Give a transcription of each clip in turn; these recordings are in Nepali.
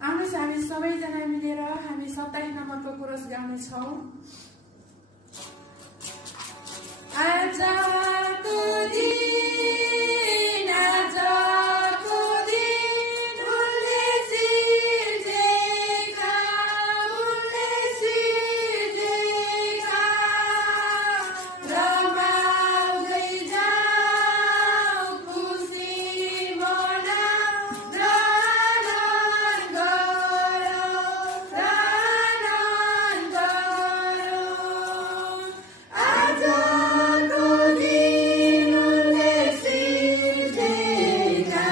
आउनुहोस् हामी सबैजना मिलेर हामी 27 नम्बरको कोरस गाउनेछौँ। आजको दिन आजको दिन उनले सिर्जेका रमाउँदै जाऊ खुसी मनाऊ रनन गरौँ आजको दिन उनले सिर्जेका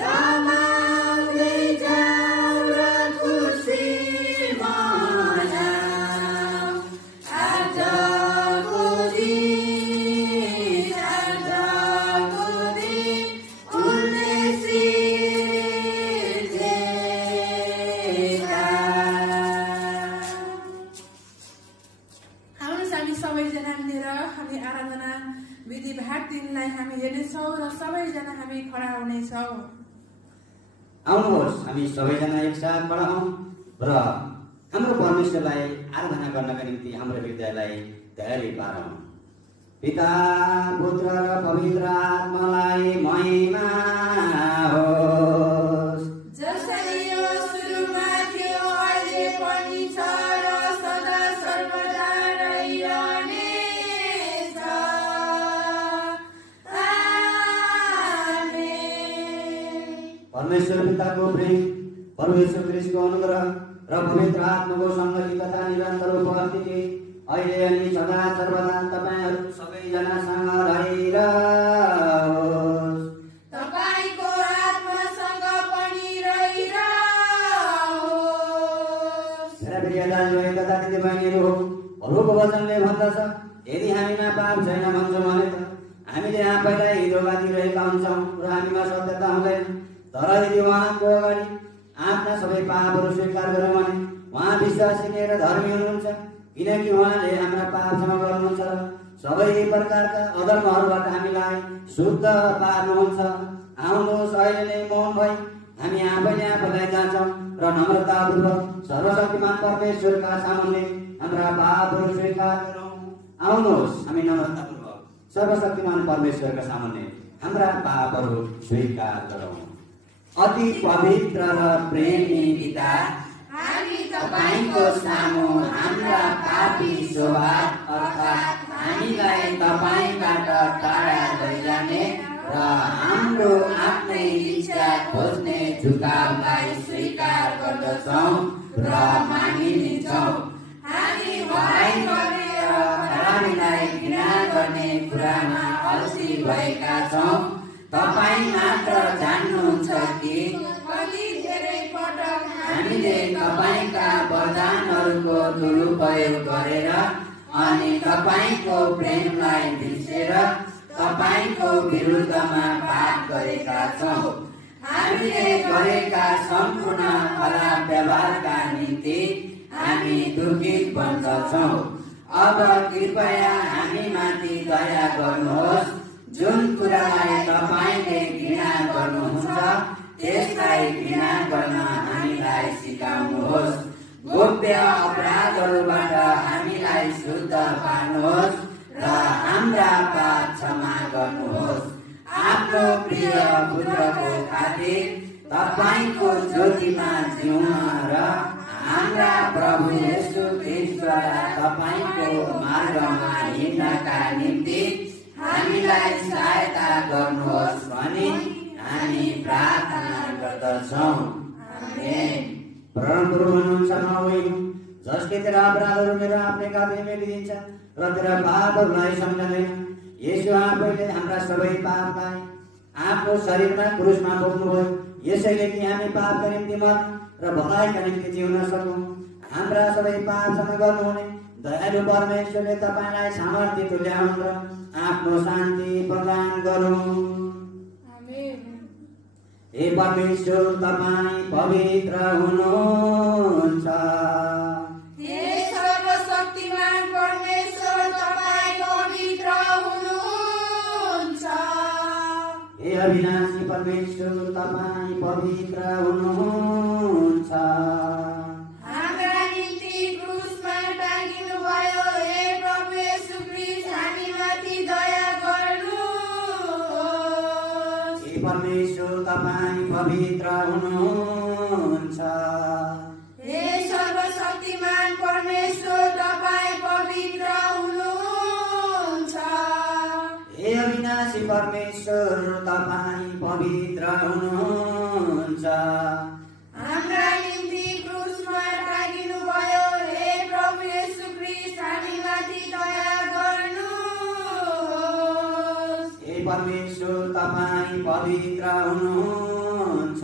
रमाउँदै जाऊ र खुसी मनाऊ आजको दिन उनले सिर्जेका। आउनुहोस् हामी सबैजना मिलेर हामी आराधना विधि भाग दिनलाई हामी हेर्नेछौँ र सबैजना हामी खडा हुनेछौँ। आउनुहोस् हामी सबैजना एकसाथ खडा हौँ र हाम्रो परमेश्वरलाई आराधना गर्नका निम्ति हाम्रो हृदयलाई तयारी पारौँ। पिता पुत्र र पवित्र आत्मालाई महिमा होस्। जसरी यो सुरुमा थियो अहिले पनि छ र सदा सर्वदा रहिरहनेछ। आमेन। परमेश्वर पिताको प्रेम, परमेश्वर ख्रीष्टको अनुग्रह र पवित्र आत्माको सङ्गति तथा निरन्तर उपस्थिति अहिले अनि सदा सर्वदा तपाईँहरू सबैजनासँग रहिरहोस्। तपाईको आत्मासँग पनि रहिरहोस्। मेरा प्रिय दाजुभाइ तथा दिदीबहिनीहरू हो, प्रभुको वचनले भन्दछ, यदि हामीमा पाप छैन भन्छौँ भने त हामीले आफैलाई धोका दिइरहेका हुन्छौँ र हामीमा सत्यता हुँदैन। तर यदि उहाँको अगाडि आफ्ना सबै पापहरू स्वीकार गरौँ भने उहाँ विश्वासिनी र धर्मी हुनुहुन्छ, किनकि उहाँले हाम्रा पाप क्षमा गर्नुहुन्छ र सबै प्रकारका अधर्महरूबाट हामीलाई शुद्ध पार्नुहुन्छ। आउनुहोस् अहिले नै मौन भई हामी आफैले आफैलाई जान्छौँ र नम्रतापूर्वक सर्वशक्तिमान परमेश्वरका सामुन्ने हाम्रा पापहरू स्वीकार गरौँ। आउनुहोस् हामी नम्रतापूर्वक सर्वशक्तिमान परमेश्वरका सामुन्ने हाम्रा पापहरू स्वीकार गरौँ। अति पवित्र र प्रेमी पिता, हामी तपाईको सामु हाम्रा पापी स्वभाव अर्थात् हामीलाई तपाईबाट टाढा लैजाने र हाम्रो आफ्नै इच्छा खोज्ने झुकावलाई स्वीकार गर्दछौँ र मानिलिन्छौँ। हामी भलाइ गर्ने र खराबीलाई घृणा गर्ने कुरामा अल्छी भएका छौँ। तपाईँ मात्र जान्नुहुन्छ कि कति धेरै पटक हामीले तपाईँका वरदानहरूको दुरुपयोग गरेर अनि तपाईँको प्रेमलाई बिर्सेर तपाईँको विरुद्धमा पाप गरेका छौँ। हामीले गरेका सम्पूर्ण खराब व्यवहारका निम्ति हामी दुखित बन्दछौँ। अब कृपया हामीमाथि दया गर्नुहोस्। जुन कुरालाई तपाईँले घृणा गर्नुहुन्छ त्यसलाई घृणा गर्न हामीलाई सिकाउनुहोस्। गोप्य अपराधहरूबाट हामीलाई शुद्ध पार्नुहोस् र हाम्रा पाप क्षमा गर्नुहोस्। आफ्नो प्रिय पुत्रको खातिर तपाईँको ज्योतिमा जिउन र हाम्रा प्रभु येशू ख्रीष्टद्वारा तपाईँको मार्गमा हिँड्नका निम्ति हामीलाई सहायता गर्नुहोस् भनी हामी प्रार्थना गर्दछौँ। आमेन। परमप्रभु हुनुहुन्छ नहोइनु, जसले तेरा अपराधहरू मेरो आफ्नै काँधमा मेलिदिन्छ र तेरा पापहरूलाई सम्झँदैन। यसो आफैले हाम्रा सबै पापलाई आफ्नो शरीरमा क्रुसमा बोक्नुभयो, यसैले कि हामी पापका निम्ति मर्न र भलाइका निम्ति जिउन सकौँ। हाम्रा सबै पाप क्षमा गर्नुहुने दयालु परमेश्वरले तपाईँलाई सामर्थ्य तुल्याउन् र आफ्नो शान्ति प्रदान गरून्। हे परमेश्वर, तपाईँ पवित्र हुनुहुन्छ। हे सर्वशक्तिमान परमेश्वर, तपाईँ पवित्र हुनुहुन्छ। हे अविनाशी परमेश्वर तपाईँ पवित्र हुनुहुन्छ। हाम्रा निम्ति क्रुसमा टाँगिनुभयो, हे प्रभु येशू ख्रीष्ट हामीमाथि दया गर्नुहोस्। हे परमेश्वर तपाईँ पवित्र हुनुहुन्छ। हे सर्वशक्तिमान परमेश्वर तपाईँ पवित्र हुनुहुन्छ। हे अविनाशी परमेश्वर तपाईँ पवित्र हुनुहुन्छ। हाम्रा निम्ति क्रुसमा टाँगिनुभयो, हे प्रभु येशू ख्रीष्ट हामीमाथि दया गर्नुहोस्। हे परमेश्वर तपाईँ पवित्र हुनुहुन्छ।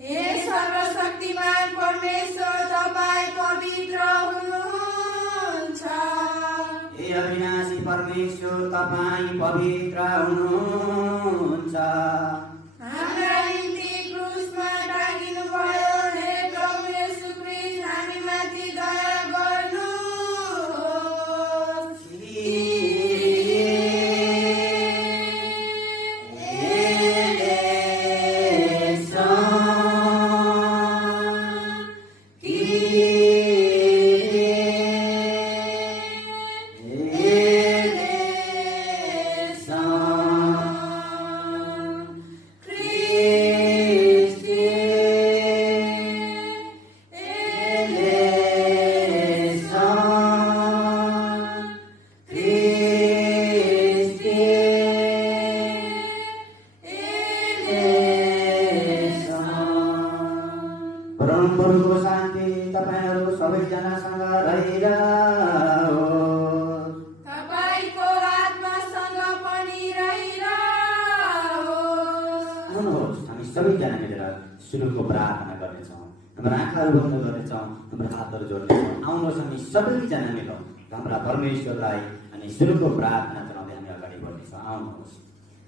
हे सर्वशक्तिमान परमेश्वर तपाईँ पवित्र हुनुहुन्छ। हे अविनाशी परमेश्वर तपाईँ पवित्र हुनुहुन्छ। हाम्रा निम्ति क्रुसमा टाँगिनुभयो, हे प्रभु येशू ख्रीष्ट हामीमाथि दया गर्नुहोस्। परमप्रभुको शान्ति तपाईहरू सबैजनासँग रहिरहोस्। तपाईको आत्मासँग पनि रहिरहोस्। आउनुहोस् हामी सबैजना मिलेर सुरुको प्रार्थना गर्नेछौँ। हाम्रो आँखाहरू बन्द गर्नेछौँ, हाम्रो हातहरू जोड्नेछौँ। आउनुहोस् हामी सबैजना मिलौँ हाम्रा परमेश्वरलाई अनि सुरुको प्रार्थना चलाउँदै हामी अगाडि बढ्नेछौँ। आउनुहोस्।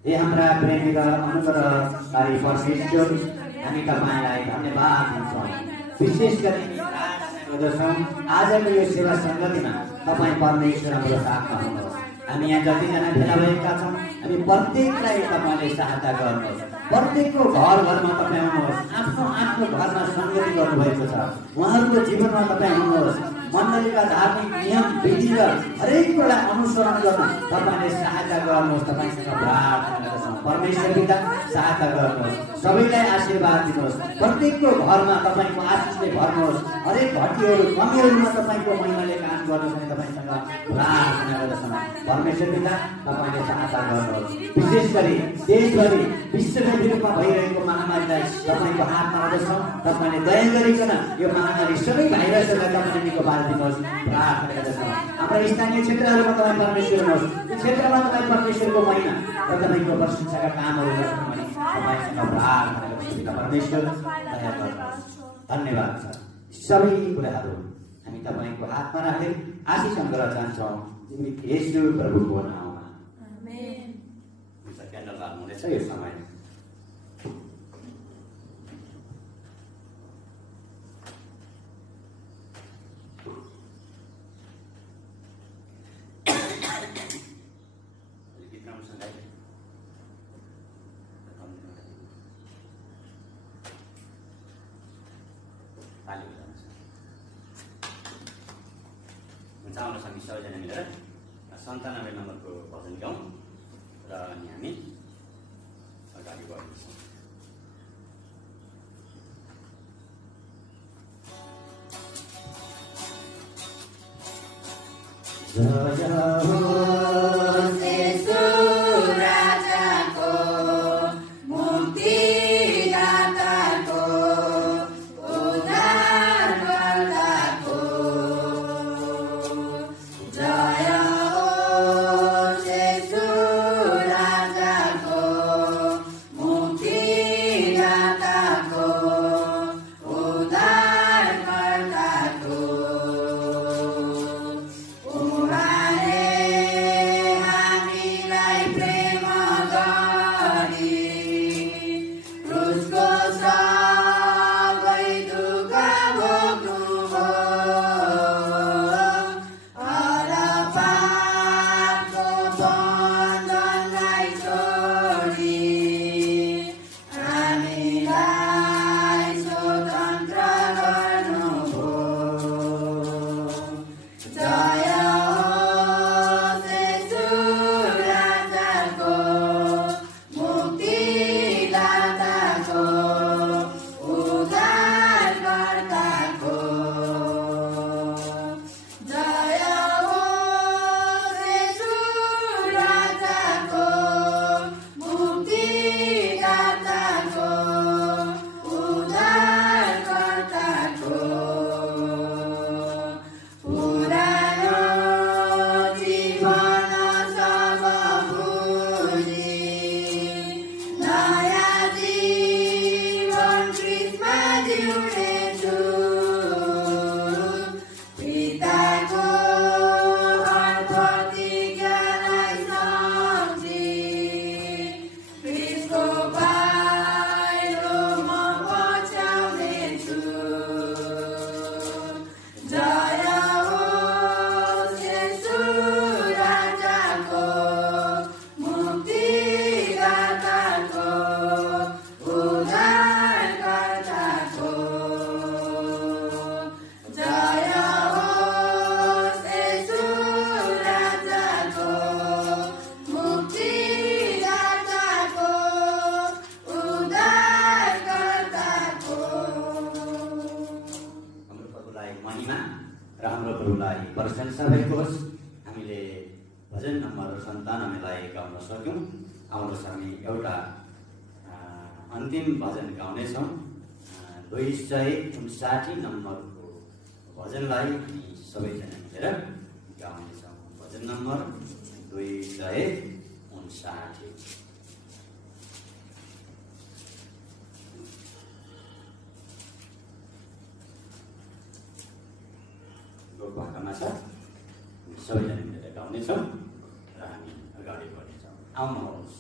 हे हाम्रा प्रेमी र अनुग्रहकारी परमेश्वर, हामी तपाईँलाई धन्यवाद दिन्छौँ। विशेष गरी प्रार्थना गर्दछौँ आजको यो सेवा सङ्गतिमा तपाईँ परमेश्वर हाम्रो साथमा हुनुहोस्। हामी यहाँ जतिजना भेला भएका छौँ हामी प्रत्येकलाई तपाईँले सहायता गर्नुहोस्। प्रत्येकको घर घरमा तपाईँ हुनुहोस्। आफ्नो आफ्नो घरमा सङ्गति गर्नुभएको छ, उहाँहरूको जीवनमा तपाईँ हुनुहोस्। मण्डलीका धार्मिक नियम विधि र हरेक कुरा अनुसरण गर्न तपाईँले सहायता गर्नुहोस्। तपाईँसँग प्रार्थना गर्दछौँ परमेश्वर पिता, सहायता गर्नुहोस्। सबैलाई आशीर्वाद दिनुहोस्। प्रत्येकको घरमा तपाईँको आशिषले भर्नुहोस्। हरेक घटीहरू कमीहरूमा तपाईँको महिमाले काम गर्नुहोस् भने तपाईँसँग प्रार्थना गर्दछौँ परमेश्वर पिता, तपाईँले सहायता गर्नुहोस्। विशेष गरी देशभरि विश्वव्यापी रूपमा भइरहेको महामारीलाई तपाईँको हातमा राख्दछौँ। तपाईँले दया गरिकन यो महामारी सबै भाइरसहरूलाई तपाईँले निको पारिदिनुहोस्। प्रार्थना गर्दछौँ हाम्रो स्थानीय क्षेत्रहरूमा तपाईँ परमेश्वर हुनुहोस्। त्यो क्षेत्रमा तपाईँ परमेश्वरको महिमा र तपाईँको प्रशंसाका कामहरू गर्छौँ भने तपाईँसँग प्रार्थना गर्दछौँ परमेश्वर, दया गर्नुहोस्। धन्यवाद छ। सबै कुराहरू हामी तपाईँको हातमा राखेर आशिष गर्न चाहन्छौँ येशू प्रभुको नाममा। आमेन। क्यान्डल बाल्नुहुनेछ यो समय। आउनुहोस् हामी सबैजना मिलेर 97 नम्बरको भजन गाउँ र अनि हामी अगाडि बढ्नेछौँ। जय होस् येशू राजाको, मुक्तिदाताको, उद्धारकर्ताको। जय होस् येशू राजाको, मुक्तिदाताको, उद्धारकर्ताको। उहाँले राम्रो प्रभुलाई प्रशंसा भएको होस्। हामीले भजन नम्बर 97 गाउन सक्यौँ। आउनुहोस् हामी एउटा अन्तिम भजन गाउनेछौँ। 259 नम्बरको भजनलाई हामी सबैजना मिलेर गाउनेछौँ। भजन नम्बर 259। भाकामा छ, सबैजना मिलेर गाउनेछौँ र हामी अगाडि बढ्नेछौँ। आउनुहोस्।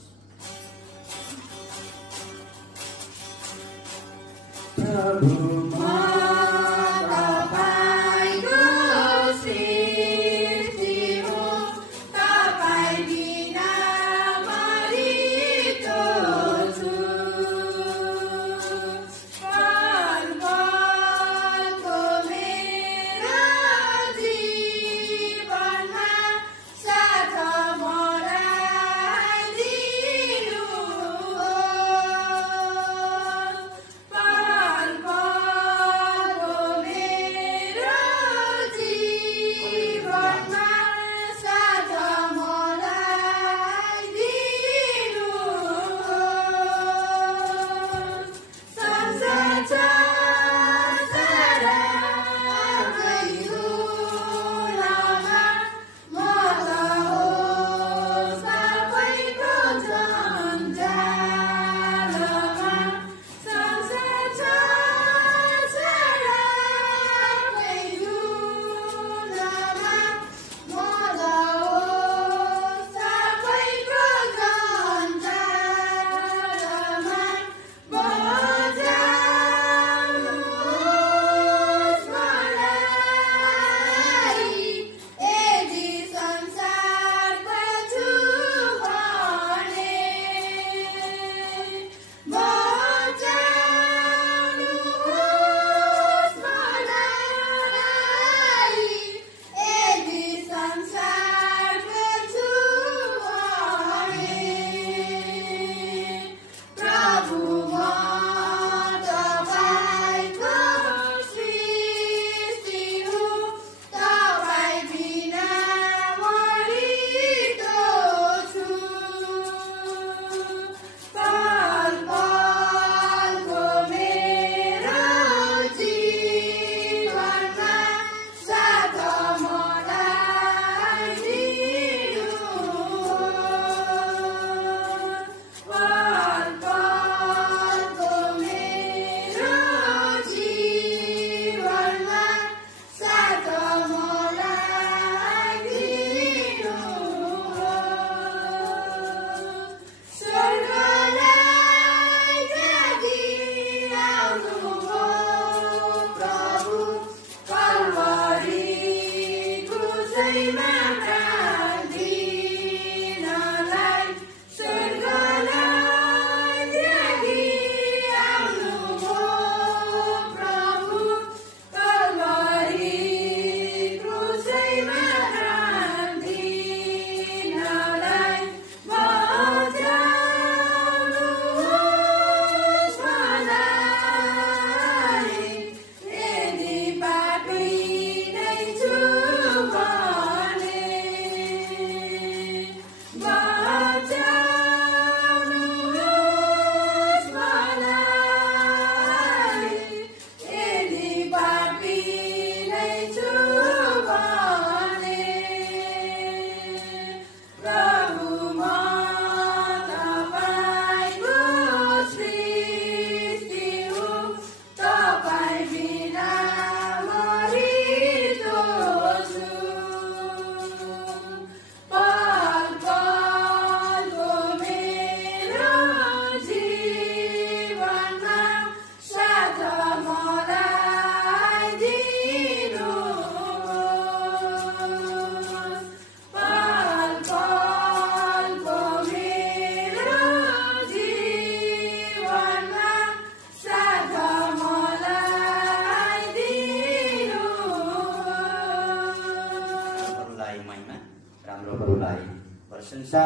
प्रशंसा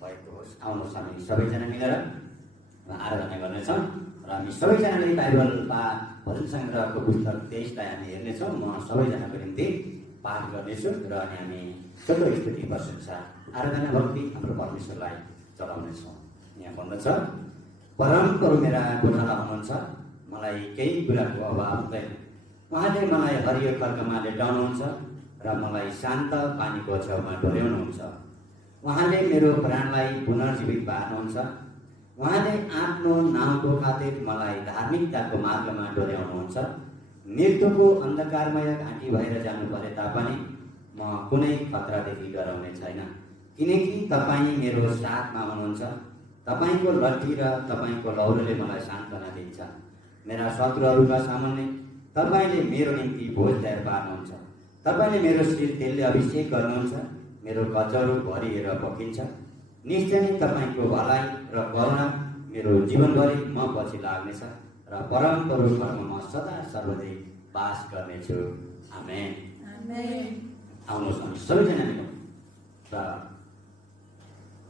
भएको होस्। आउनुहोस् हामी सबैजना मिलेर आराधना गर्नेछौँ र हामी सबैजनाले बाइबल वा भजन सङ्ग्रहको पुस्तक 23 लाई हामी हेर्नेछौँ। म सबैजनाको निम्ति पाठ गर्नेछु र अनि हामी छोटो स्तुति प्रशंसा आराधना भक्ति हाम्रो परमेश्वरलाई चलाउनेछौँ। यहाँ भन्दछ, परमप्रभु मेरा गोठाला हुनुहुन्छ, मलाई केही कुराको अभाव हुँदैन। उहाँले मलाई हरियो खड्गमा लेटाउनुहुन्छ र मलाई शान्त पानीको छेउमा डोर्याउनुहुन्छ। उहाँले मेरो प्राणलाई पुनर्जीवित पार्नुहुन्छ। उहाँले आफ्नो नामको खातिर मलाई धार्मिकताको मार्गमा डोर्याउनुहुन्छ। मृत्युको अन्धकारमय घाँटी भएर जानु परे तापनि म कुनै खतरादेखि डराउने छैन, किनकि तपाईँ मेरो साथमा हुनुहुन्छ। तपाईँको लट्ठी र तपाईँको लौरोले मलाई सान्त्वना दिन्छ। मेरा शत्रुहरूका सामुन्ने तपाईँले मेरो निम्ति भोज तयार पार्नुहुन्छ। तपाईँले मेरो शिर तेलले अभिषेक गर्नुहुन्छ। मेरो कचौरो भरिएर पकिन्छ। निश्चय नै तपाईँको भलाइ र करुणा मेरो जीवनभरि म पछि लाग्नेछ र परमप्रभु घरमा म सदा सर्वदै वास गर्नेछु। आमेन। आउनुहोस् हामी सबैजना मिलौँ र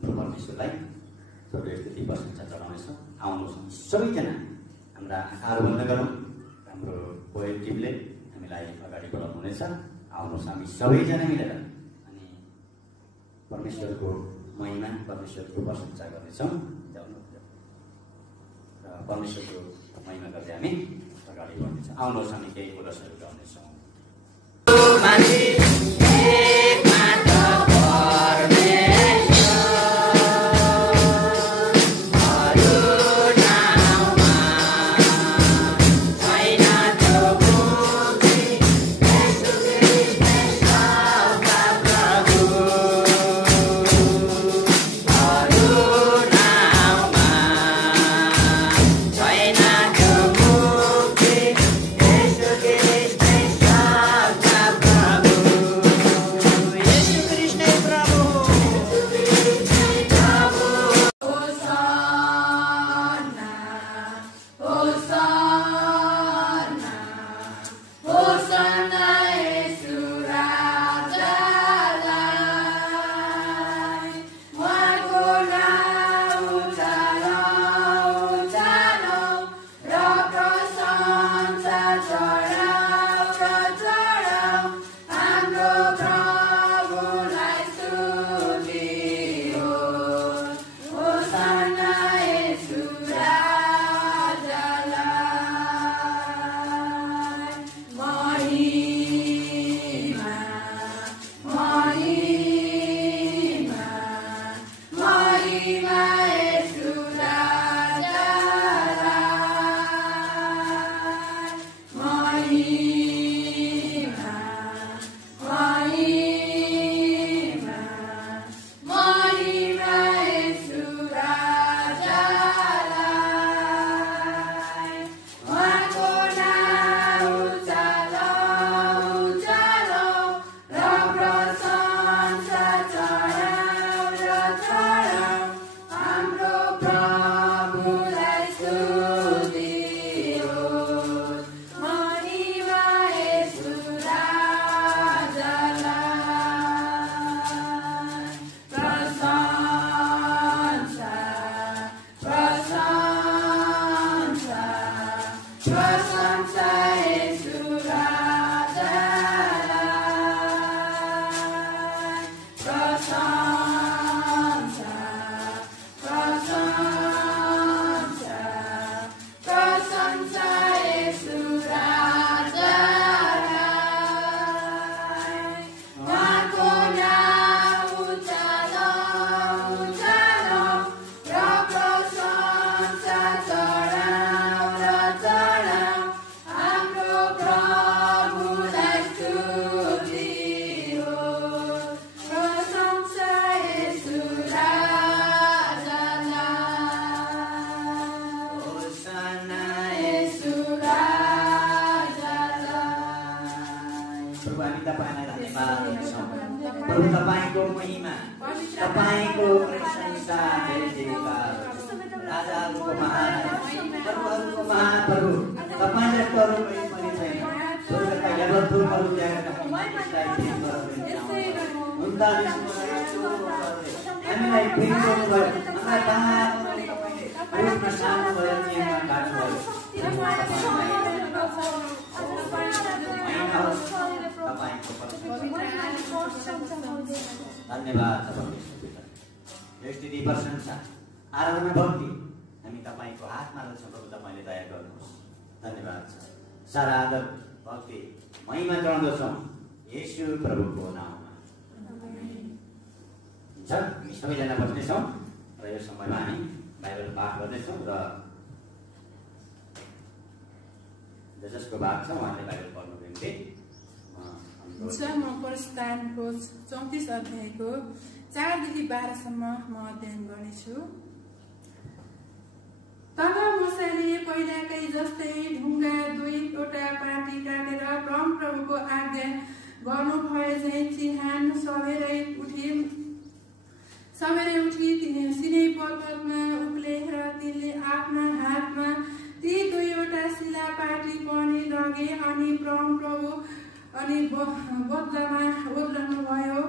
परमेश्वरलाई छोटो स्तुति प्रशंसा चलाउनेछौँ। आउनुहोस् हामी सबैजना हाम्रा आँखाहरू बन्द गरौँ। हाम्रो पोएट टिमले हामीलाई अगाडि बढाउनुहुनेछ। आउनुहोस् हामी सबैजना मिलेर अनि परमेश्वरको महिमा, परमेश्वरको प्रशंसा गर्नेछौँ। र परमेश्वरको महिमा गर्दै हामी अगाडि बढ्नेछौँ। आउनुहोस् हामी केही कोरसहरू गाउनेछौँ। प्रभु तपाईको महिमा, तपाईको प्रशंसा राजाहरूको प्रभुहरूको महाप्रभु तपाईँ जस्तो अरू कोही पनि छैन। स्वर्गका देवदूतहरू ल्याएर हामीलाई फेरिदिनु भयो, हामीलाई बाँध्नु भयो, क्रुसमा सार्नु भयो, चिहानमा काट्नु भयो। धन्यवाद छ परमेश्वर। यो स्थिति प्रशंसा आराधना भक्ति हामी तपाईको हातमा छौँ प्रभु, तपाईले दया गर्नुहोस्। धन्यवाद छ। सारा आदर भक्ति महिमा चढाउँदछौँ येशू प्रभुको नाममा। हुन्छ, हामी सबैजना बस्नेछौँ र यो समयमा हामी बाइबल पाठ गर्नेछौँ र जसको भाग छ उहाँले बाइबल पढ्नुको निम्ति हुन्छ। म प्रस्थानको 34 अध्यायको 4 देखि 12 सम्म म अध्ययन गर्नेछु। तब मूसाले पहिलाकै जस्तै ढुङ्गा 2वटा पाटी काटेर परमप्रभुको आज्ञा गर्नुभयो झैँ चिहान सबेरै उठी सिनै पर्वतमा उक्लेर तिनले आफ्ना हातमा ती 2वटा शिला पाटी पनि लगे अनि परमप्रभु अनि बदलामा ओर्लनु भयो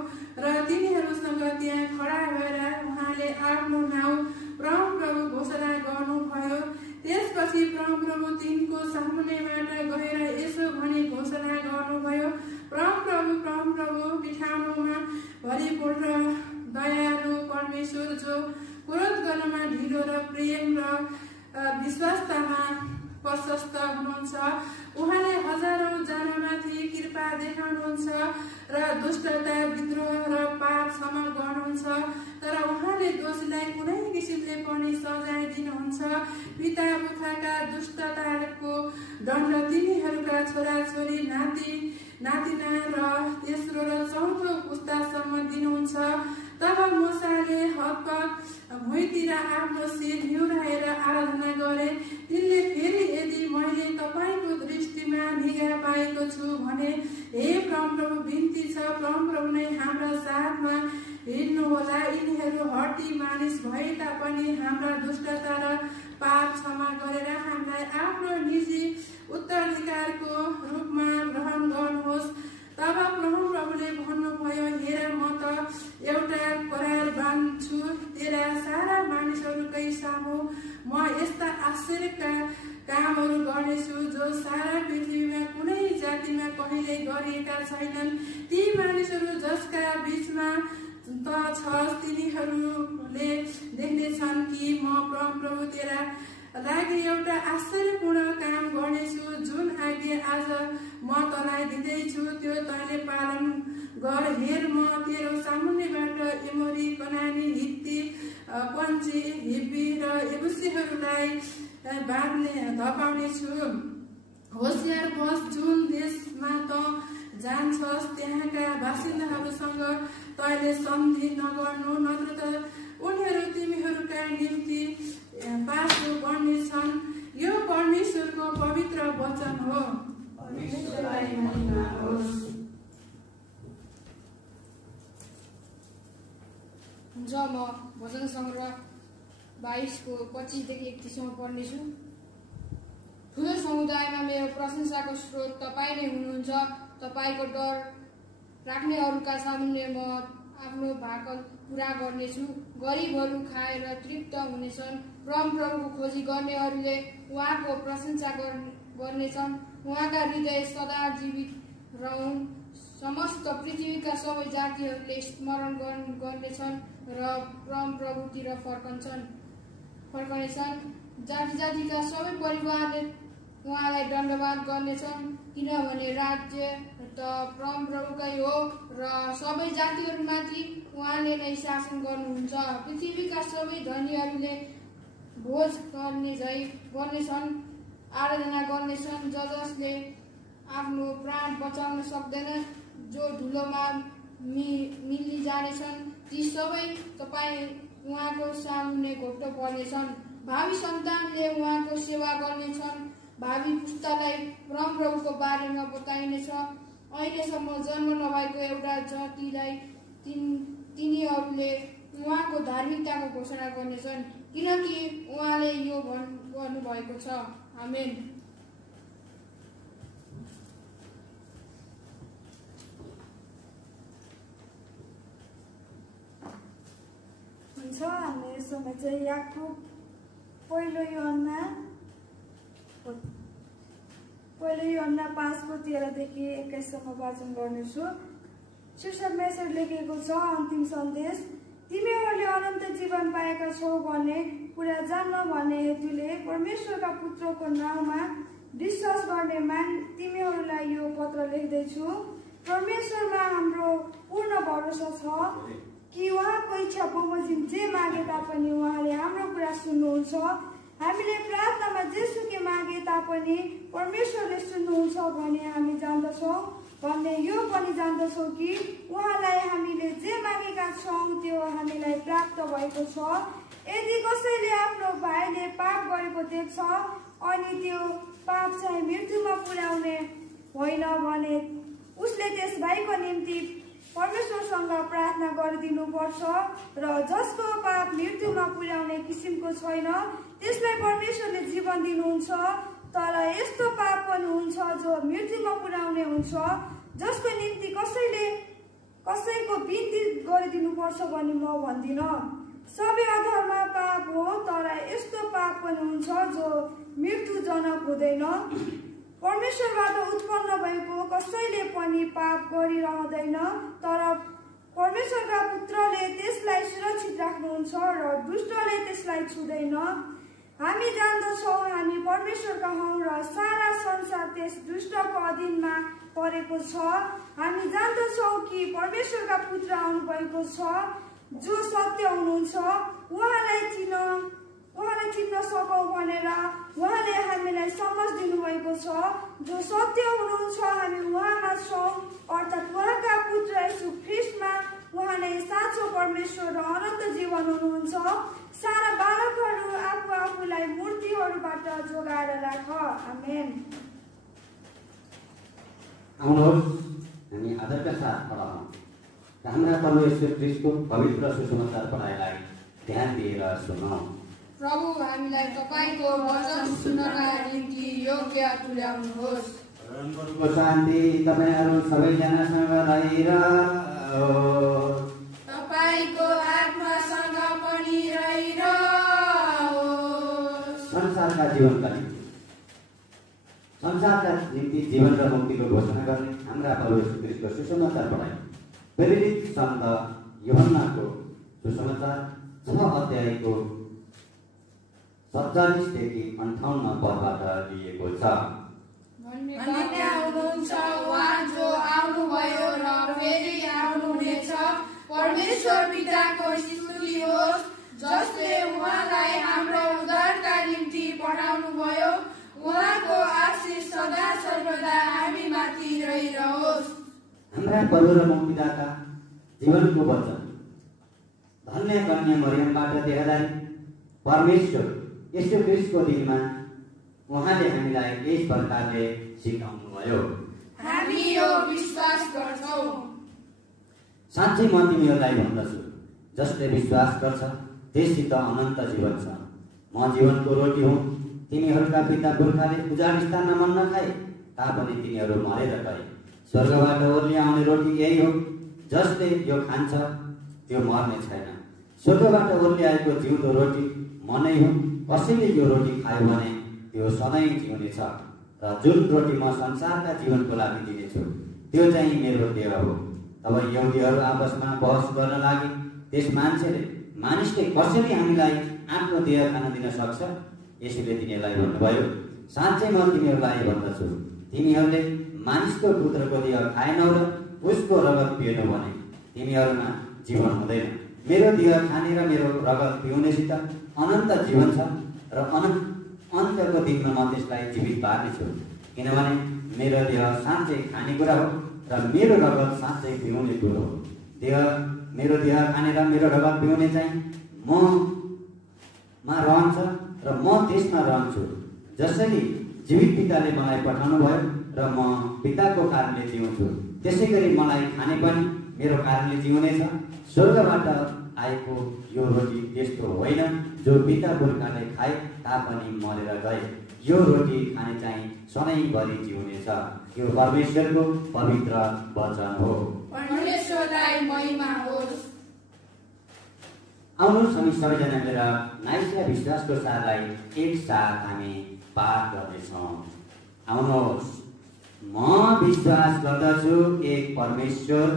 र तिनीहरूसँग त्यहाँ खडा भएर उहाँले आफ्नो नाउँ परमप्रभु घोषणा गर्नुभयो। त्यसपछि परमप्रभु तिनको सामुन्नेबाट गएर यसो भनी घोषणा गर्नुभयो, परमप्रभु बिठाउनुमा भरिपूर्ण दयालु परमेश्वर, जो क्रोध गर्नमा ढिलो र प्रेम र विश्वासतामा प्रशस्त हुनुहुन्छ। उहाँले हजारौं जनामाथि कृपा देखाउनुहुन्छ र दुष्टता, विद्रोह र पाप क्षमा गर्नुहुन्छ, तर उहाँले दोषीलाई कुनै किसिमले पनि सजाय दिनुहुन्छ। पिता पुर्खाका दुष्टताको दण्ड तिनीहरूका छोराछोरी, नातिना र तेस्रो र चौथो पुस्तासम्म दिनुहुन्छ। तब मूसाले हतपत भुइँतिर आफ्नो शिर निहुराएर आराधना गरे। तिनले फेरि, यदि मैले तपाईको दृष्टिमा निगाह पाएको छु भने हे परमप्रभु, बिन्ती छ, परमप्रभु नै हाम्रा साथमा हिँड्नुहोला। यिनीहरू हड्डी मानिस भए तापनि हाम्रा दुष्टता र पाप क्षमा गरेर हामीलाई आफ्नो निजी उत्तराधिकारको रूपमा ग्रहण गर्नुहोस्। तब परमप्रभुले भन्नुभयो, हेर, म त एउटा करार बाँध्छु तेरा सारा मानिसहरूकै सामु। म यस्ता आश्चर्यका कामहरू गर्नेछु जो सारा पृथ्वीमा कुनै जातिमा कहिल्यै गरिएका छैनन्। ती मानिसहरू जसका बीचमा त छस्, तिनीहरूले देख्नेछन् कि म परमप्रभु तेरा लागि एउटा आश्चर्यपूर्ण काम गर्नेछु। जुन आज्ञा आज म तँलाई दिँदैछु त्यो तैँले पालन गर। हेर, म तेरो सामुन्नेबाट एमोरी, कनानी, हित्ती, पन्ची, हिब्बी र यबुसीहरूलाई धपाउने छु। होशियार बस, जुन देशमा त जान्छस् त्यहाँका बासिन्दाहरूसँग तैँले सन्धि नगर्नु, नत्र त उनीहरू तिमीहरूका निम्ति पासो बन्नेछन्। यो परमेश्वरको पवित्र वचन हो। हुन्छ, म भजन सङ्ग्रह 22को 25 देखि 31सम्म पढ्नेछु। ठुलो समुदायमा मेरो प्रशंसाको स्रोत तपाईँ नै हुनुहुन्छ। तपाईँको डर राख्नेहरूका सामुन्ने म आफ्नो भाकल पूरा गर्नेछु। गरिबहरू खाएर तृप्त हुनेछन्। परमप्रभुको खोजी गर्नेहरूले उहाँको प्रशंसा गर्नेछन्। उहाँका हृदय सदा जीवित रहन्। समस्त पृथ्वीका सबै जातिहरूले स्मरण गर्नेछन् र परमप्रभुतिर फर्कनेछन्। जाति जातिका सबै परिवारले उहाँलाई दण्डवाद गर्नेछन्, किनभने राज्य त परमप्रभुकै हो र सबै जातिहरूमाथि उहाँले नै शासन गर्नुहुन्छ। पृथ्वीका सबै धनीहरूले भोज गर्नेछन्, आराधना गर्नेछन्। जसले आफ्नो प्राण बचाउन सक्दैन, जो धुलोमा मिली जानेछन्, ती सबै तपाईँ उहाँको सामुन्ने घोप्टो पर्नेछन्। भावी सन्तानले उहाँको सेवा गर्नेछन्। भावी पुस्तालाई परमप्रभुको बारेमा बताइनेछ। अहिलेसम्म जन्म नभएको एउटा जातिलाई तिनीहरूले उहाँको धार्मिकताको घोषणा गर्नेछन्, किनकि उहाँले यो गर्नुभएको छ। आमेन। हुन्छ, हामी यसमा चाहिँ याकुब पहिलो यूहन्ना पहिले योहन्ना 5:13 देखि 21 वाचन गर्नेछु। शीर्षकमा यसरी लेखिएको छ, अन्तिम सन्देश। तिमीहरूले अनन्त जीवन पाएका छौ भन्ने कुरा जान्न भन्ने हेतुले परमेश्वरका पुत्रको नाउँमा विश्वास गर्ने तिमीहरूलाई यो पत्र लेख्दैछु। परमेश्वरमा हाम्रो पूर्ण भरोसा छ कि उहाँको इच्छा बमोजिम जे मागे तापनि उहाँले हाम्रो कुरा सुन्नुहुन्छ। हामीले प्रार्थनामा जेसुकै मागे तापनि परमेश्वरले सुन्नुहुन्छ भन्ने हामी जान्दछौँ। भन्ने यो पनि जान्दछौँ कि उहाँलाई हामीले जे मागेका छौँ त्यो हामीलाई प्राप्त भएको छ। यदि कसैले आफ्नो भाइले पाप गरेको देख्छ अनि त्यो पाप चाहिँ मृत्युमा पुर्याउने होइन भने उसले त्यस भाइको निम्ति परमेश्वरसँग प्रार्थना गरिदिनुपर्छ र जसको पाप मृत्युमा पुर्याउने किसिमको छैन त्यसलाई परमेश्वरले जीवन दिनुहुन्छ। तर यस्तो पाप पनि हुन्छ जो मृत्युमा पुर्याउने हुन्छ, जसको निम्ति कसैको बिन्ती गरिदिनुपर्छ भनी म भन्दिनँ। सबै अधर्म पाप हो, तर यस्तो पाप पनि हुन्छ जो मृत्युजनक हुँदैन। परमेश्वरबाट उत्पन्न भएको कसैले पनि पाप गरिरहँदैन, तर परमेश्वरका पुत्रले त्यसलाई सुरक्षित राख्नुहुन्छ र दुष्टले त्यसलाई छुँदैन। हामी जान्दछौँ हामी परमेश्वरका हौँ र सारा संसार त्यस दुष्टको अधीनमा परेको छ। हामी जान्दछौँ कि परमेश्वरका पुत्र आउनुभएको छ जो सत्य हुनुहुन्छ। उहाँलाई चिन्न सकौँ भनेर उहाँले हामीलाई समझ दिनुभएको छ। जो सत्य हुनुहुन्छ हामी उहाँमा छौँ, अर्थात् उहाँका पुत्र येशू ख्रीष्टमा। उहाँ नै साँचो परमेश्वर र अनन्त जीवन हुनुहुन्छ। सारा बालकहरू आफूलाई मूर्तिहरूबाट जोगाएर राख। आमेन। आउनुहोस् हामी आदरका साथ पढौँ। हाम्रा प्रभु येशू ख्रीष्टको पवित्र सुसमाचार पढाइलाई ध्यान दिएर सुनौँ। प्रभु हामीलाई तपाईको वचन सुन्नका निम्ति योग्य तुल्याउनुहोस्। परमप्रभुको शान्ति तपाईहरू सबैजनासँग रहिरहोस्। तपाईको आत्मासँग पनि रहिरहोस्। संसारका निम्ति जीवन र मुक्तिको घोषणा गर्ने हाम्रा प्रभु येशू ख्रीष्टको सुसमाचार पढाइ प्रेरित सन्त यूहन्नाको सुसमाचार 6 अध्यायको 47 देखि 58 पदबाट लिएको छ। धन्य हुनुहुन्छ उहाँ जो आउनुभयो र फेरि आउनुहुनेछ। परमेश्वर पिताको स्तुति होस् जसले उहाँलाई हाम्रो उद्धारका निम्ति पठाउनुभयो। उहाँको आशिष सदा सर्वदा हामीमाथि रहिरहोस्। हाम्रा प्रभु र मुक्तिदाता जीवनको वचन धन्य कन्या मरियमबाट देखाई परमेश्वर येशू ख्रीष्टको दिनमा उहाँले हामीलाई यस प्रकारले सिकाउनुभयो। हामी यो विश्वास गर्छौँ। साँच्चै म तिमीहरूलाई भन्दछु, जसले विश्वास गर्छ त्यससित अनन्त जीवन छ। म जीवनको रोटी हुँ। तिनीहरूका पिता पुर्खाले उजाड स्थानमा मन नखाए तापनि तिनीहरू मरेर गए। स्वर्गबाट ओर्ली आउने रोटी यही हो, जसले यो खान्छ त्यो मर्ने छैन। स्वर्गबाट ओर्ली आएको जिउँदो रोटी म नै हुँ। कसैले यो रोटी खायो भने त्यो सधैँ जिउनेछ र जुन रोटी म संसारका जीवनको लागि दिनेछु त्यो चाहिँ मेरो देह हो। तब यहुदीहरू आपसमा बहस गर्न लागे, त्यस मानिसले कसरी हामीलाई आफ्नो देह खान दिन सक्छ? यसैले तिनीहरूलाई भन्नुभयो, साँच्चै म तिमीहरूलाई भन्दछु, तिमीहरूले मानिसको पुत्रको देह खाएनौ र उसको रगत पिएनौ भने तिमीहरूमा जीवन हुँदैन। मेरो देह खाने र मेरो रगत पिउनेसित अनन्त जीवन छ र अन्तको दिनमा म त्यसलाई जीवित पार्नेछु। किनभने मेरो देह साँच्चै खानेकुरा हो र मेरो रगत साँच्चै पिउने कुरो हो। मेरो देह खाने र मेरो रगत पिउने चाहिँ ममा रहन्छ र म त्यसमा रहन्छु। जसरी जीवित पिताले मलाई पठाउनु भयो र म पिताको कारणले जिउँछु, त्यसै गरी मलाई खाने पनि मेरो कारणले जिउनेछ। स्वर्गबाट आएको यो रोटी त्यस्तो होइन जो पिता पुर्खाले खाए तापनि मरेर गए। यो रोटी खाने चाहिँ सधैँभरि जिउनेछ। यो परमेश्वरको पवित्र वचन हो। परमेश्वरलाई महिमा होस्। आउनुहोस् हामी सबैजना मेरा नाइसिया विश्वासको सारलाई एक साथ हामी पाठ गर्नेछौँ। आउनुहोस्, म विश्वास गर्दछु एक परमेश्वर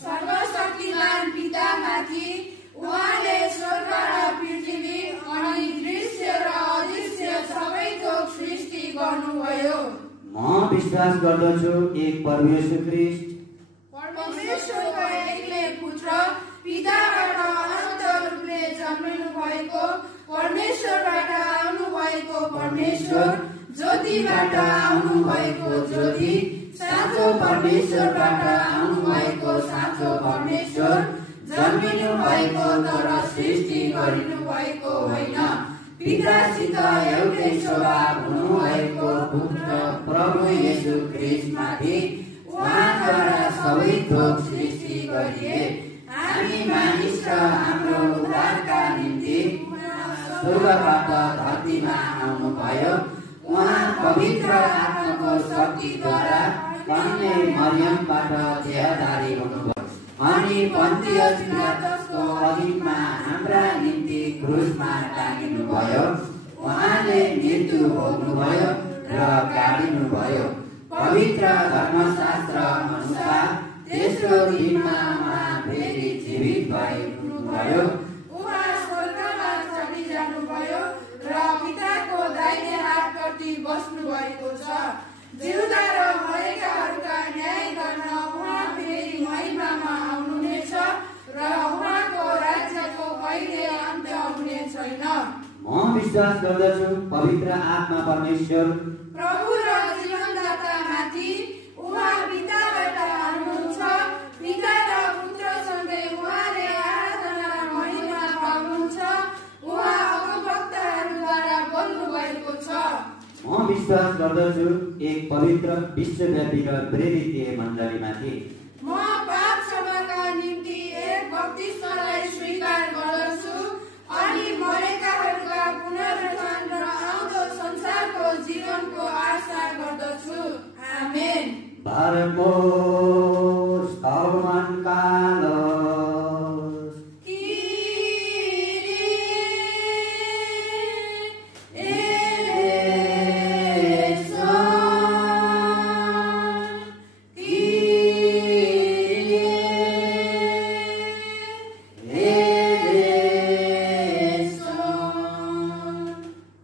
सर्वशक्तिमान पितामाथि, उहाँले स्वर्ग र पृथ्वी अनि दृश्य र अदृश्य सबै थोक सृष्टि गर्नुभयो। म विश्वास गर्दछु एक प्रभु येशू ख्रीष्ट परमेश्वरको एक्लै पुत्र, पिताबाट अनन्त रूपले जन्मिनु भएको, परमेश्वरबाट आउनु भएको परमेश्वर, ज्योतिबाट आउनु भएको ज्योति, साँचो परमेश्वरबाट आउनु भएको साँचो परमेश्वर, जन्मिनु भएको तर सृष्टि गरिनु भएको होइन, पितासित एउटै स्वभाव हुनुभएको पुत्र प्रभु येशू ख्रीष्टमाथि उहाँद्वारा सबै थोक सृष्टि गरिए। हामी मानिस र हाम्रो उद्धारका निम्ति स्वर्गबाट धरतीमा आउनुभयो। उहाँ पवित्र आत्माको शक्तिद्वारा कन्या मरियमबाट देहधारी हुनुभयो अनि पन्तियस पिलातसको अधीनमा हाम्रा निम्ति क्रुसमा टाँगिनुभयो। उहाँले मृत्यु भोग्नुभयो र गाडिनुभयो। पवित्र धर्मशास्त्र अनुसार तेस्रो दिनमा उहाँ फेरि जीवित भइनुभयो। उहाँ स्वर्गमा चढी जानुभयो र पिताको दाहिने हातपट्टि बस्नु भएको छ। जिउँदा र मरेकाहरूका न्याय गर्न उहाँ फेरि महिमामा आउनुहुनेछ र उहाँको राज्यको कहिले अन्त हुने छैन। म विश्वास गर्दछु पवित्र आत्मा परमेश्वर प्रभु र जीवनदाता माथि, उहाँ पिताबाट आउनुहुन्छ, पिता र पुत्रसँगै उहाँले आराधना र महिमा पाउनुहुन्छ। उहाँ अगमवक्ताहरूद्वारा बोल्नु भएको छ। म विश्वास गर्दछु एक पवित्र विश्वव्यापी र प्रेरितीय मण्डलीमाथि। म पाप क्षमाका निम्ति एक बप्तिस्मालाई स्वीकार गर्दछु अनि मरेकाहरूका पुनरुत्थान र आउँदो संसारको जीवनको आशा गर्दछु। आमेन। Barmos tauman kalos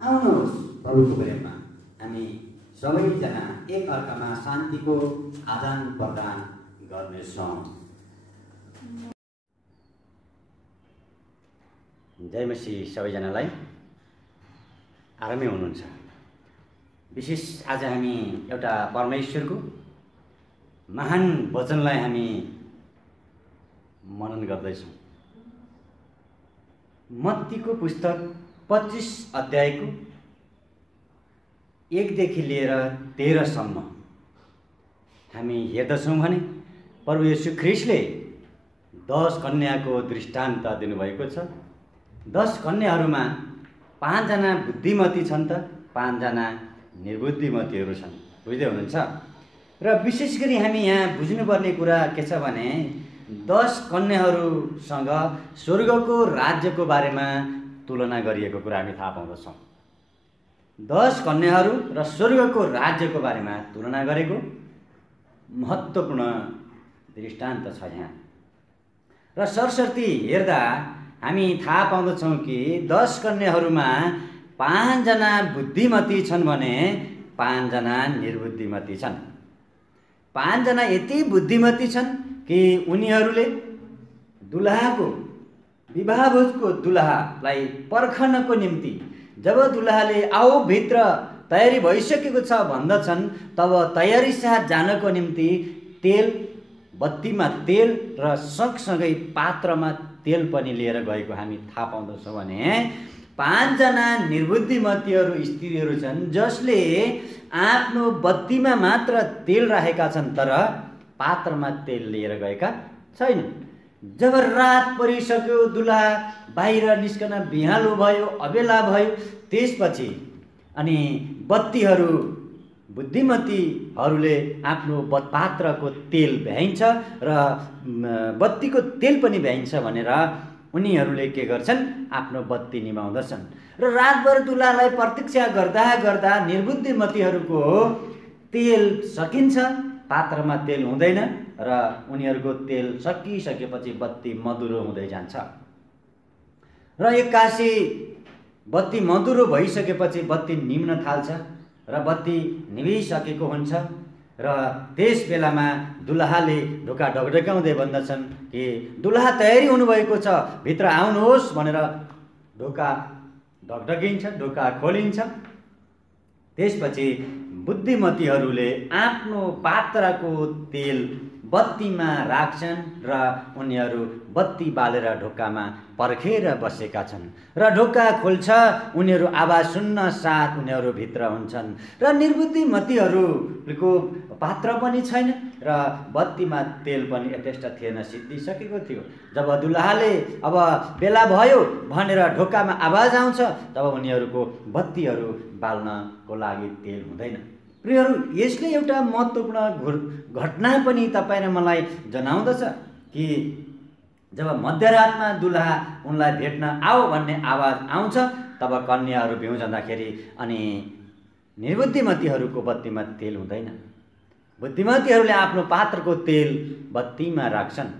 आउनुहोस् प्रभुको प्रेममा हामी सबैजना एक अर्कामा शान्तिको आदान प्रदान गर्नेछौँ। जय मसीह सबैजनालाई। आरामै हुनुहुन्छ। विशेष आज हामी एउटा परमेश्वरको महान वचनलाई हामी मनन गर्दैछौँ। मत्तीको पुस्तक 25 अध्यायको 1 देखि लिएर 13 सम्म हामी हेर्दछौँ भने प्रभु येशू ख्रीष्टले 10 कन्याको दृष्टान्त दिनुभएको छ। 10 कन्याहरूमा 5 जना बुद्धिमती छन् त 5 जना निर्बुद्धिमतीहरू छन्। बुझ्दै हुनुहुन्छ। र विशेष गरी हामी यहाँ बुझ्नुपर्ने कुरा के छ भने 10 कन्याहरूसँग स्वर्गको राज्यको बारेमा तुलना गरिएको कुरा हामी थाहा पाउँदछौँ। 10 कन्याहरू र स्वर्गको राज्यको बारेमा तुलना गरेको महत्त्वपूर्ण दृष्टान्त छ यहाँ। र सरस्वती हेर्दा हामी थाहा पाउँदछौँ कि 10 कन्याहरूमा 5 जना बुद्धिमती छन् भने 5 जना निर्बुद्धिमती छन्। 5 जना यति बुद्धिमती छन् कि उनीहरूले दुलहाको विवाहभोजको दुलहालाई पर्खनको निम्ति जब दुलहाले आओ भित्र तयारी भइसकेको छ भन्दछन् तब तयारी साथ जानको निम्ति तेल बत्तीमा तेल र सँगसँगै पात्रमा तेल पनि लिएर गएको हामी थाहा पाउँदछौँ भने 5 जना निर्बुद्धिमतीहरू स्त्रीहरू छन् जसले आफ्नो बत्तीमा मात्र तेल राखेका छन् तर पात्रमा तेल लिएर गएका छैनन्। जब रात परिसक्यो दुलहा बाहिर निस्कन बिहालो भयो अबेला भयो त्यसपछि अनि बत्तीहरू बुद्धिमतीहरूले आफ्नो पात्रको तेल भ्याइन्छ र बत्तीको तेल पनि भ्याइन्छ भनेर उनीहरूले के गर्छन् आफ्नो बत्ती निभाउँदछन्। र रातभर दुलहालाई प्रतीक्षा गर्दा गर्दा निर्बुद्धिमतीहरूको तेल सकिन्छ, पात्रमा तेल हुँदैन र उनीहरूको तेल सकिसकेपछि बत्ती मधुरो हुँदै जान्छ। र एक्कासी बत्ती मधुरो भइसकेपछि बत्ती निम्न थाल्छ र बत्ती निभिसकेको हुन्छ र त्यस बेलामा दुलहाले ढोका ढकढकाउँदै भन्दछन् कि दुलहा तयारी हुनुभएको छ, भित्र आउनुहोस् भनेर ढोका ढकढकिन्छ, ढोका खोलिन्छ। त्यसपछि बुद्धिमतीहरूले आफ्नो पात्रको तेल बत्तीमा राख्छन् र उनीहरू बत्ती बालेर ढोकामा पर्खेर बसेका छन् र ढोका खोल्छ, उनीहरू आवाज सुन्न साथ उनीहरू भित्र हुन्छन् र निर्बुद्धिमतीहरूको पात्र पनि छैन र बत्तीमा तेल पनि यथेष्ट थिएन, सिद्धिसकेको थियो। जब दुलहाले अब बेला भयो भनेर ढोकामा आवाज आउँछ तब उनीहरूको बत्तीहरू बाल्नको लागि तेल हुँदैन। प्रियहरू, यसले एउटा महत्त्वपूर्ण घटना पनि तपाईँ र मलाई जनाउँदछ कि जब मध्यरातमा दुलहा उनलाई भेट्न आऊ भन्ने आवाज आउँछ तब कन्याहरू बिउजँदाखेरि अनि निर्बुद्धिमतीहरूको बत्तीमा तेल हुँदैन। बुद्धिमतीहरूले आफ्नो पात्रको तेल बत्तीमा राख्छन्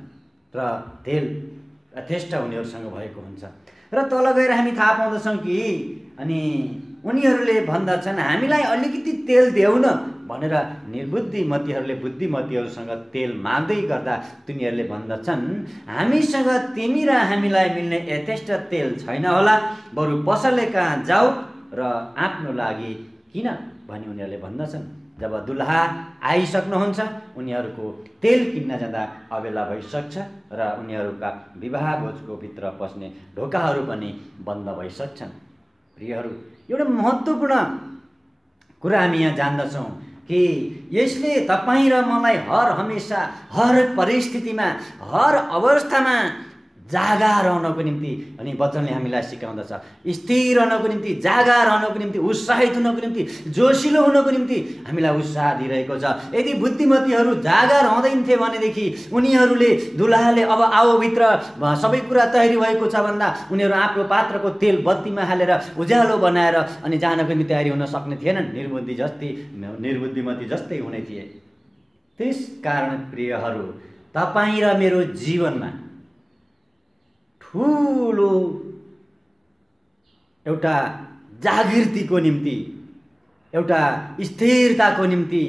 र तेल यथेष्ट उनीहरूसँग भएको हुन्छ। र तल गएर हामी थाहा पाउँदछौँ कि अनि उनीहरूले भन्दछन् हामीलाई अलिकति तेल देऊ न भनेर निर्बुद्धिमतीहरूले बुद्धिमतीहरूसँग तेल माग्दै गर्दा तिनीहरूले भन्दछन् हामीसँग तिमी र हामीलाई मिल्ने यथेष्ट तेल छैन होला, बरु पसलले कहाँ जाऊ र आफ्नो लागि किन भनी उनीहरूले भन्दछन्। जब दुलहा आइसक्नुहुन्छ उनीहरूको तेल किन्न जाँदा अबेला भइसक्छ र उनीहरूका विवाह भोजको भित्र पस्ने ढोकाहरू पनि बन्द भइसक्छन्। प्रियहरू, एउटा महत्त्वपूर्ण कुरा हामी यहाँ जान्दछौँ कि यसले तपाईँ र मलाई हर हमेसा, हर परिस्थितिमा, हर अवस्थामा जागा रहनको निम्ति अनि वचनले हामीलाई सिकाउँदछ। स्थिर रहनको निम्ति, जागा रहनको निम्ति, उत्साहित हुनको निम्ति, जोसिलो हुनको निम्ति हामीलाई उत्साह दिइरहेको छ। यदि बुद्धिमतीहरू जागा रहँदैनथे भनेदेखि उनीहरूले दुलहाले अब आओ भित्र सबै कुरा तयारी भएको छ भन्दा उनीहरू आफ्नो पात्रको तेल बत्तीमा हालेर उज्यालो बनाएर अनि जानको निम्ति तयारी हुन सक्ने थिएनन्। निर्बुद्धिमती जस्तै हुने थिए। त्यस कारण प्रियहरू, तपाईँ र मेरो जीवनमा ठुलो एउटा जागृतिको निम्ति, एउटा स्थिरताको निम्ति,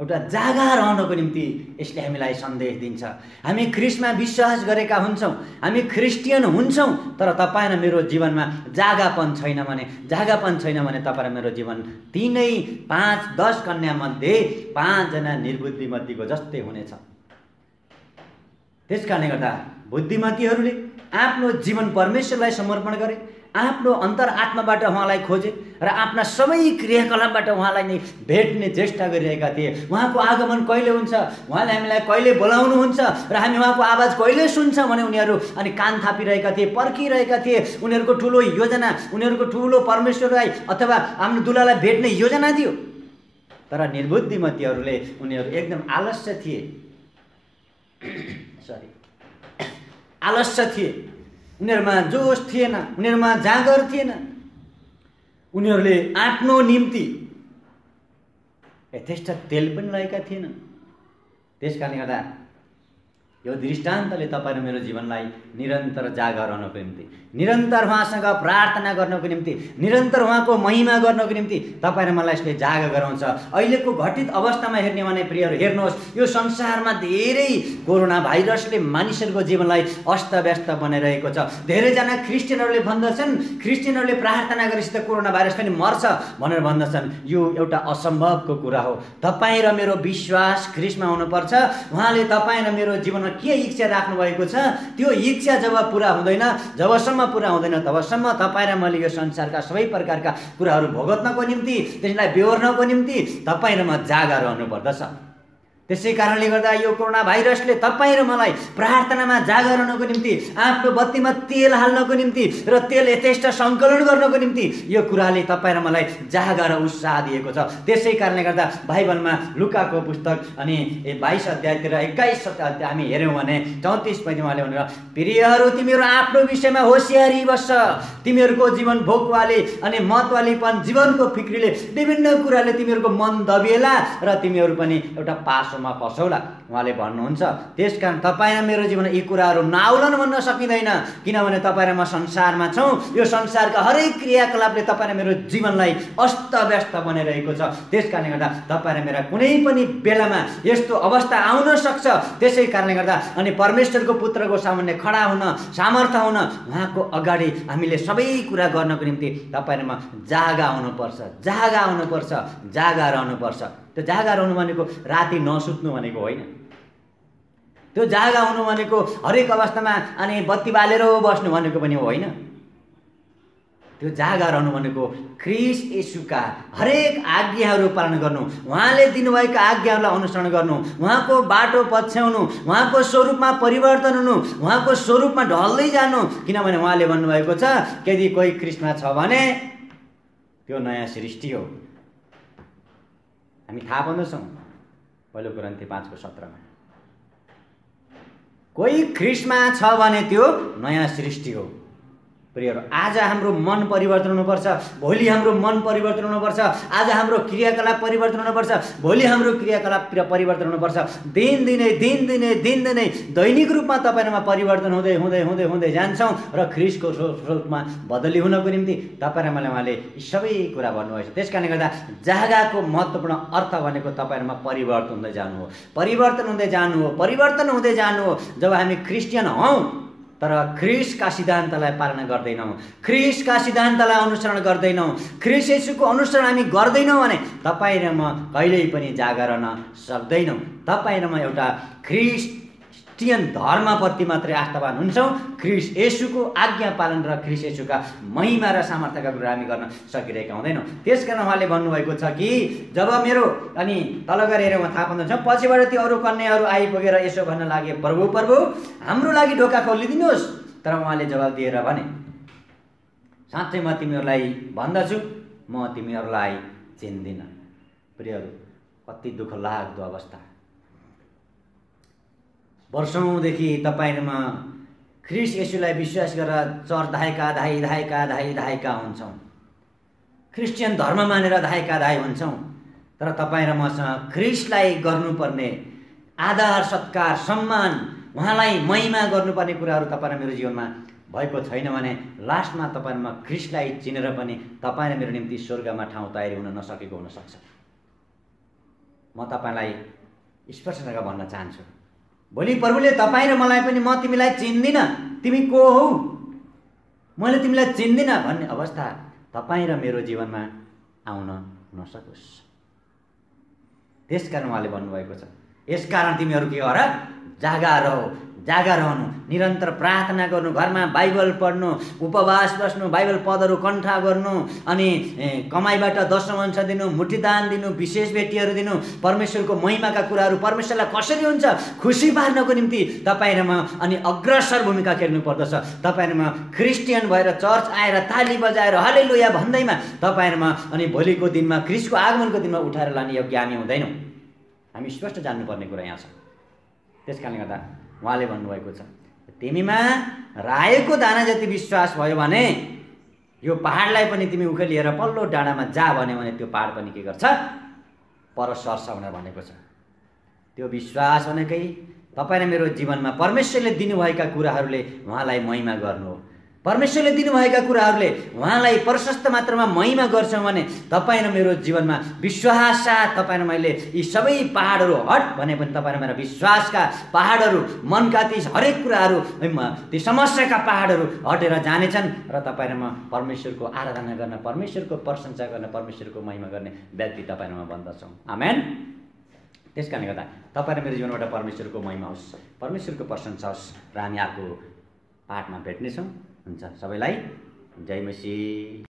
एउटा जागा रहनको निम्ति यसले हामीलाई सन्देश दिन्छ। हामी ख्रिस्टमा विश्वास गरेका हुन्छौँ, हामी क्रिस्चियन हुन्छौँ, तर तपाईँ र मेरो जीवनमा जागापन छैन भने तपाईँ र मेरो जीवन 3, 5, 10 कन्या मध्ये 5 जना निर्बुद्धिमतीको जस्तै हुनेछ। त्यसकारणले गर्दा बुद्धिमतीहरूले आफ्नो जीवन परमेश्वरलाई समर्पण गरे, आफ्नो अन्तरात्माबाट उहाँलाई खोजे र आफ्ना सबै क्रियाकलापबाट उहाँलाई नै भेट्ने चेष्टा गरिरहेका थिए। उहाँको आगमन कहिले हुन्छ, उहाँले हामीलाई कहिले बोलाउनुहुन्छ र हामी उहाँको आवाज कहिले सुन्छौँ भने उनीहरू अनि कान थापिरहेका थिए, पर्खिरहेका थिए। उनीहरूको ठुलो योजना, उनीहरूको ठुलो परमेश्वरलाई अथवा आफ्नो दुलालाई भेट्ने योजना थियो। तर निर्बुद्धिमतीहरूले उनीहरू एकदम आलस्य थिए, आलस्य थिए। उनीहरूमा जोस थिएन, उनीहरूमा जाँगर थिएन। उनीहरूले आफ्नो निम्ति यथेष्ट तेल पनि लगाएका थिएनन्। त्यसकारणले गर्दा यो दृष्टान्तले तपाईँ र मेरो जीवनलाई निरन्तर जागा रहनको निम्ति, निरन्तर उहाँसँग प्रार्थना गर्नको निम्ति, निरन्तर उहाँको महिमा गर्नको निम्ति तपाईँ र मलाई यसले जागा गराउँछ। अहिलेको घटित अवस्थामा हेर्ने भने प्रियहरू, हेर्नुहोस्, यो संसारमा धेरै कोरोना भाइरसले मानिसहरूको जीवनलाई अस्तव्यस्त बनाइरहेको छ। धेरैजना क्रिस्चियनहरूले भन्दछन्, क्रिस्चियनहरूले प्रार्थना गरेपछि त कोरोना भाइरस पनि मर्छ भनेर भन्दछन्। यो एउटा असम्भवको कुरा हो। तपाईँ र मेरो विश्वास ख्रिस्टमा हुनुपर्छ। उहाँले तपाईँ र मेरो जीवनमा के इच्छा राख्नु भएको छ त्यो इच्छा जब पुरा हुँदैन, जबसम्म पुरा हुँदैन तबसम्म तपाईँ र मैले यो संसारका सबै प्रकारका कुराहरू भोग्नको निम्ति, त्यसलाई बेहोर्नको निम्ति तपाईँ र म जागा रहनु पर्दछ। त्यसै कारणले गर्दा यो कोरोना भाइरसले तपाईँ र मलाई प्रार्थनामा जागरणको निम्ति, आफ्नो बत्तीमा तेल हाल्नको निम्ति र तेल यथेष्ट सङ्कलन गर्नको निम्ति यो कुराले तपाईँ र मलाई जागा र उत्साह दिएको छ। त्यसै कारणले गर्दा बाइबलमा लुकाको पुस्तक अनि 22 अध्यायतिर 21 अध्याय हामी हेऱ्यौँ भने 34 उहाँले भनेर, प्रियहरू तिमीहरू आफ्नो विषयमा होसियारी बस्छ, तिमीहरूको जीवन भोकवाली अनि मतवालीपन जीवनको फिक्रीले विभिन्न कुराले तिमीहरूको मन दबिएला र तिमीहरू पनि एउटा पासोमा फसौला। उहाँले भन्नुहुन्छ त्यसकारण तपाईँ र मेरो जीवनमा यी कुराहरू नाउलन भन्न सकिँदैन, किनभने तपाईँ र म संसारमा छौँ। यो संसारका हरेक क्रियाकलापले तपाईँ र मेरो जीवनलाई अस्तव्यस्त बनाइरहेको छ। त्यस कारणले गर्दा तपाईँ र मेरा कुनै पनि बेलामा यस्तो अवस्था आउन सक्छ। त्यसै कारणले गर्दा अनि परमेश्वरको पुत्रको सामुन्ने खडा हुन, सामर्थ्य हुन, उहाँको अगाडि हामीले सबै कुरा गर्नको निम्ति तपाईँ र म जागा हुनुपर्छ, जागा हुनुपर्छ, जागा रहनुपर्छ। त्यो जागा रहनु भनेको राति नसुत्नु भनेको होइन। त्यो जागा हुनु भनेको हरेक अवस्थामा अनि बत्ती बालेर बस्नु भनेको पनि होइन। त्यो जागा रहनु भनेको ख्रीष्ट येशूका हरेक आज्ञाहरू पालन गर्नु, उहाँले दिनुभएका आज्ञाहरूलाई अनुसरण गर्नु, उहाँको बाटो पछ्याउनु, उहाँको स्वरूपमा परिवर्तन हुनु, उहाँको स्वरूपमा ढल्दै जानु। किनभने उहाँले भन्नुभएको छ यदि कोही ख्रीष्टमा छ भने त्यो नयाँ सृष्टि हो। हामी थाहा पाउँदछौँ पहिलो कोरिन्थी 5:17 कोही ख्रीष्टमा छ भने त्यो नयाँ सृष्टि हो। प्रियहरू, आज हाम्रो मन परिवर्तन हुनुपर्छ, भोलि हाम्रो मन परिवर्तन हुनुपर्छ, आज हाम्रो क्रियाकलाप परिवर्तन हुनुपर्छ, भोलि हाम्रो क्रियाकलाप परिवर्तन हुनुपर्छ। दिनदिनै दैनिक रूपमा तपाईँहरूमा परिवर्तन हुँदै हुँदै हुँदै हुँदै जान्छौँ र ख्रीष्टको स्वरूपमा बदली हुनको निम्ति तपाईँ र मलाई उहाँले यी सबै कुरा भन्नुभएको छ। त्यस कारणले गर्दा जागाको महत्त्वपूर्ण अर्थ भनेको तपाईँहरूमा परिवर्तन हुँदै जानु हो, परिवर्तन हुँदै जानु हो, परिवर्तन हुँदै जानु हो। जब हामी क्रिस्चियन हौँ तर ख्रीष्टका सिद्धान्तलाई पालना गर्दैनौँ, ख्रीष्टका सिद्धान्तलाई अनुसरण गर्दैनौँ, ख्रीष्ट येशूको अनुसरण हामी गर्दैनौँ भने तपाईँ र म कहिल्यै पनि जागा रहन सक्दैनौँ। तपाईँ र म एउटा क्रिस्चियन धर्मप्रति मात्रै आस्थावान हुन्छौँ। ख्रीष्ट येशूको आज्ञा पालन र ख्रीष्ट येशूका महिमा र सामर्थ्यका कुरा हामी गर्न सकिरहेका हुँदैनौँ। त्यसकारण उहाँले भन्नुभएको छ कि जब मेरो अनि तल गरेर उहाँ थाहा पाउँदछ, पछिबाट ती अरू कन्याहरू आइपुगेर यसो भन्न लागे, प्रभु प्रभु हाम्रो लागि ढोका खोलिदिनुहोस्। तर उहाँले जवाब दिएर भने, साँच्चै म तिमीहरूलाई भन्दछु म तिमीहरूलाई चिन्दिनँ। प्रियहरू, कति दुःख लाग्दो अवस्था। वर्षौँदेखि तपाईँ र म ख्रीष्ट येशूलाई विश्वास गरेर चर्च धाएका हुन्छौँ, क्रिस्चियन धर्म मानेर धाएका हुन्छौँ। तर तपाईँ र मसँग ख्रीष्टलाई गर्नुपर्ने आदर सत्कार सम्मान, उहाँलाई महिमा गर्नुपर्ने कुराहरू तपाईँ र मेरो जीवनमा भएको छैन भने लास्टमा तपाईँ र म ख्रीष्टलाई चिनेर पनि तपाईँ र मेरो निम्ति स्वर्गमा ठाउँ तयारी हुन नसकेको हुनसक्छ। म तपाईँलाई स्पष्टसँग भन्न चाहन्छु, भोलि प्रभुले तपाईँ र मलाई पनि म तिमीलाई चिन्दिनँ, तिमी को हौ, मैले तिमीलाई चिन्दिनँ भन्ने अवस्था तपाईँ र मेरो जीवनमा आउन नसकोस्। त्यसकारण उहाँले भन्नुभएको छ, यसकारण तिमीहरू के गर, जागा रहो, जागा रहनु, निरन्तर प्रार्थना गर्नु, घरमा बाइबल पढ्नु, उपवास बस्नु, बाइबल पदहरू कण्ठा गर्नु, अनि कमाइबाट दशम अंश दिनु, मुठीदान दिनु, विशेष भेटीहरू दिनु, परमेश्वरको महिमाका कुराहरू परमेश्वरलाई कसरी हुन्छ खुसी पार्नको निम्ति तपाईँ र म अनि अग्रसर भूमिका खेल्नु पर्दछ। तपाईँ र म क्रिस्चियन भएर चर्च आएर ताली बजाएर हालेलुया भन्दैमा तपाईँ र म अनि भोलिको दिनमा ख्रीष्टको आगमनको दिनमा उठाएर लाने योग्य हामी हुँदैनौँ। हामी स्पष्ट जान्नुपर्ने कुरा यहाँ छ। त्यस कारणले गर्दा उहाँले भन्नुभएको छ, तिमीमा रायोको दाना जति विश्वास भयो भने यो पहाडलाई पनि तिमी उखेलिएर पल्लो डाँडामा जा भन्यो भने त्यो पहाड पनि के गर्छ, पर सर्छ भनेर भनेको छ। त्यो विश्वास भनेकै तपाईँ र मेरो जीवनमा परमेश्वरले दिनुभएका कुराहरूले उहाँलाई महिमा गर्नु हो। परमेश्वरले दिनुभएका कुराहरूले उहाँलाई प्रशस्त मात्रामा महिमा गर्छौँ भने तपाईँ र मेरो जीवनमा विश्वास साथ तपाईँ र मैले यी सबै पहाडहरू हट भने पनि तपाईँ र मेरा विश्वासका पहाडहरू, मनका ती हरेक कुराहरू, ती समस्याका पहाडहरू हटेर जानेछन् र तपाईँ र म परमेश्वरको आराधना गर्न, परमेश्वरको प्रशंसा गर्न, परमेश्वरको महिमा गर्ने व्यक्ति तपाईँ र म बन्दछौँ। आमेन। त्यस कारणले गर्दा तपाईँ र मेरो जीवनबाट परमेश्वरको महिमा होस्, परमेश्वरको प्रशंसा होस् र हामी अर्को पाठमा भेट्नेछौँ। हुन्छ, सबैलाई जय मसीह।